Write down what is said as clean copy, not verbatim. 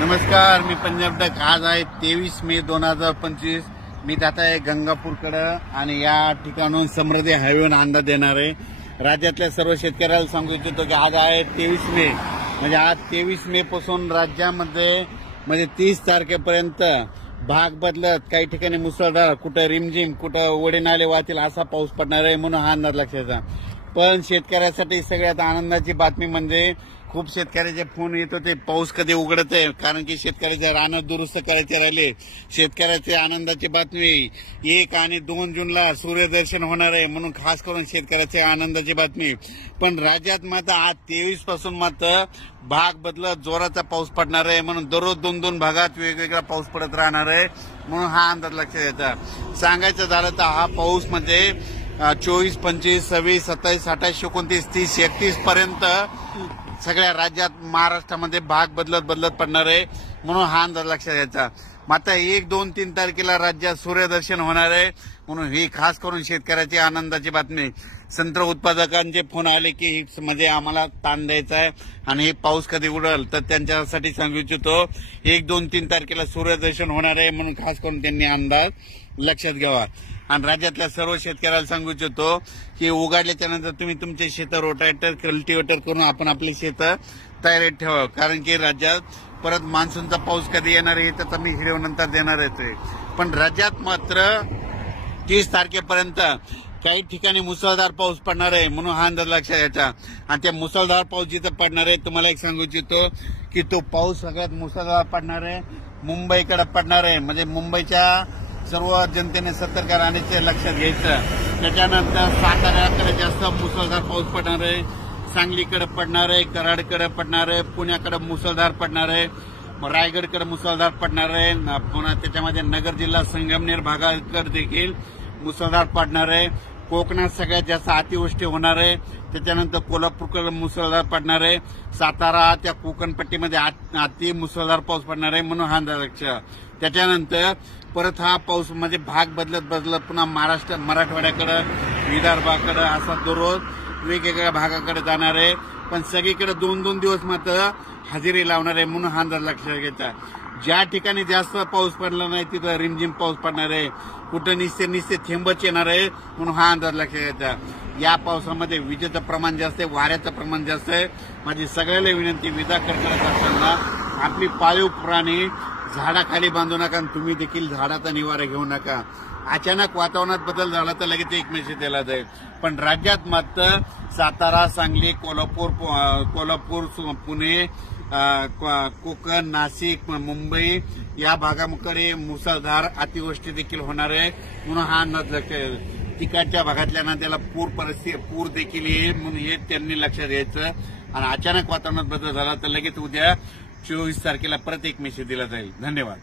नमस्कार, मी पंजाब डक. आज आहे 23 मे 2025. मी जात आहे गंगापूरकडे आणि या ठिकाणून समृद्धी हायवेवर अंदाज देणार आहे. राज्यातल्या सर्व शेतकऱ्याला सांगू इच्छितो की आज आहे 23 मे, म्हणजे आज 23 मे पासून राज्यामध्ये म्हणजे 30 तारखेपर्यंत भाग बदलत, काही ठिकाणी मुसळधार, कुठं रिमझिम, कुठं ओढे नाले वाहतील असा पाऊस पडणार आहे, म्हणून हा अंदाज लक्षात. पण शेतकऱ्यासाठी सगळ्यात आनंदाची बातमी म्हणजे खूप शेतकऱ्याचे फोन येत होते पाऊस कधी उघडत आहे, कारण की शेतकऱ्याचे रानं दुरुस्त करायचे राहिले. शेतकऱ्याची आनंदाची बातमी 1 आणि 2 जूनला सूर्यदर्शन होणार आहे, म्हणून खास करून शेतकऱ्याची आनंदाची बातमी. पण राज्यात मात्र आज 23 पासून मात्र भाग बदलत जोराचा पाऊस पडणार आहे, म्हणून दररोज 2-2 भागात वेगवेगळा पाऊस पडत राहणार आहे, म्हणून हा अंदाज लक्षात येता. सांगायचं झालं तर हा पाऊस म्हणजे 24, 25, 26, 27, 28, 29, 30, 31 पर्यंत सगळ्या राज्यात महाराष्ट्रामध्ये भाग बदलत पडणार आहे, म्हणून हा अंदाज लक्षात घ्यायचा. मात्र 1, 2, 3 तारखेला राज्यात सूर्यदर्शन होणार आहे, म्हणून ही खास करून शेतकऱ्याची आनंदाची बातमी. संत्र उत्पादकांचे फोन आले की म्हणजे आम्हाला ताण द्यायचा आहे आणि हे पाऊस कधी उडेल, तर त्यांच्यासाठी सांगू इच्छितो 1, 2, 3 तारखेला सूर्यदर्शन होणार आहे, म्हणून खास करून त्यांनी अंदाज लक्षात घ्यावा. आणि राज्यातल्या सर्व शेतकऱ्याला सांगू इच्छितो की उघडल्याच्या नंतर तुम्ही तुमचे शेतं रोटावेटर, कल्टिवेटर करून आपण आपली शेतं तयारीत ठेवा, कारण की राज्यात परत मान्सूनचा पाऊस कधी येणार आहे तर मी व्हिडिओ नंतर देणार आहे. पण राज्यात मात्र 30 तारखेपर्यंत काही ठिकाणी मुसळधार पाऊस पडणार आहे, म्हणून हा अंदाज लक्षात घ्यायचा. आणि त्या मुसळधार पाऊस जिथं पडणार आहे, तुम्हाला एक सांगू इच्छितो की तो पाऊस सगळ्यात मुसळधार पडणार आहे मुंबईकडे पडणार आहे, म्हणजे मुंबईच्या सर्व जनतेने सतर्क राहण्याचे लक्षात घ्यायचं. त्याच्यानंतर साताऱ्याकडे जास्त मुसळधार पाऊस पडणार आहे, सांगलीकडे पडणार आहे, कराडकडे पडणार आहे, पुण्याकडे मुसळधार पडणार आहे, रायगडकडे मुसळधार पडणार आहे, पुन्हा त्याच्यामध्ये नगर जिल्हा संगमनेर भागाकडे देखील मुसळधार पडणार आहे. कोकणात सगळ्यात जास्त अतिवृष्टी होणार आहे. त्याच्यानंतर कोल्हापूरकडे मुसळधार पडणार आहे. सातारा त्या कोकण पट्टीमध्ये अति मुसळधार पाऊस पडणार आहे, म्हणून हा अंदाज लक्षात. त्याच्यानंतर परत हा पाऊस म्हणजे भाग बदलत पुन्हा मराठवाड्याकडे, विदर्भाकडे असा दररोज वेगवेगळ्या भागाकडे जाणार आहे. पण सगळीकडे 2-2 दिवस मात्र हजेरी लावणार आहे, म्हणून हा अंदाज लक्षात घ्यायचा. ज्या ठिकाणी जास्त पाऊस पडला नाही तिथं रिमझिम पाऊस पडणार आहे, कुठं निस्ते थेंबच येणार आहे, म्हणून हा अंदाज लक्षात घ्यायचा. या पावसामध्ये विजेचं प्रमाण जास्त आहे, वाऱ्याचं प्रमाण जास्त आहे. माझी सगळ्याला विनंती, विजा करत असताना आपली पाळीव प्राणी झाडाखाली बांधू नका आणि तुम्ही देखील झाडाचा निवारा घेऊ नका. अचानक वातावरणात बदल झाला तर लगेच एक मेसेज दिला जाईल. पण राज्यात मात्र सातारा, सांगली, कोल्हापूर, पुणे, कोकण, नाशिक, मुंबई या भागाकडे मुसळधार अतिवृष्टी देखील होणार आहे, म्हणून हा अंदाज लक्षात. तिकडच्या भागातल्या नद्याला पूर देखील येईल, म्हणून हे त्यांनी लक्षात घ्यायचं. आणि अचानक वातावरणात बदल झाला तर लगेच उद्या 24 तारखेला परत एक मेसेज दिला जाईल. धन्यवाद.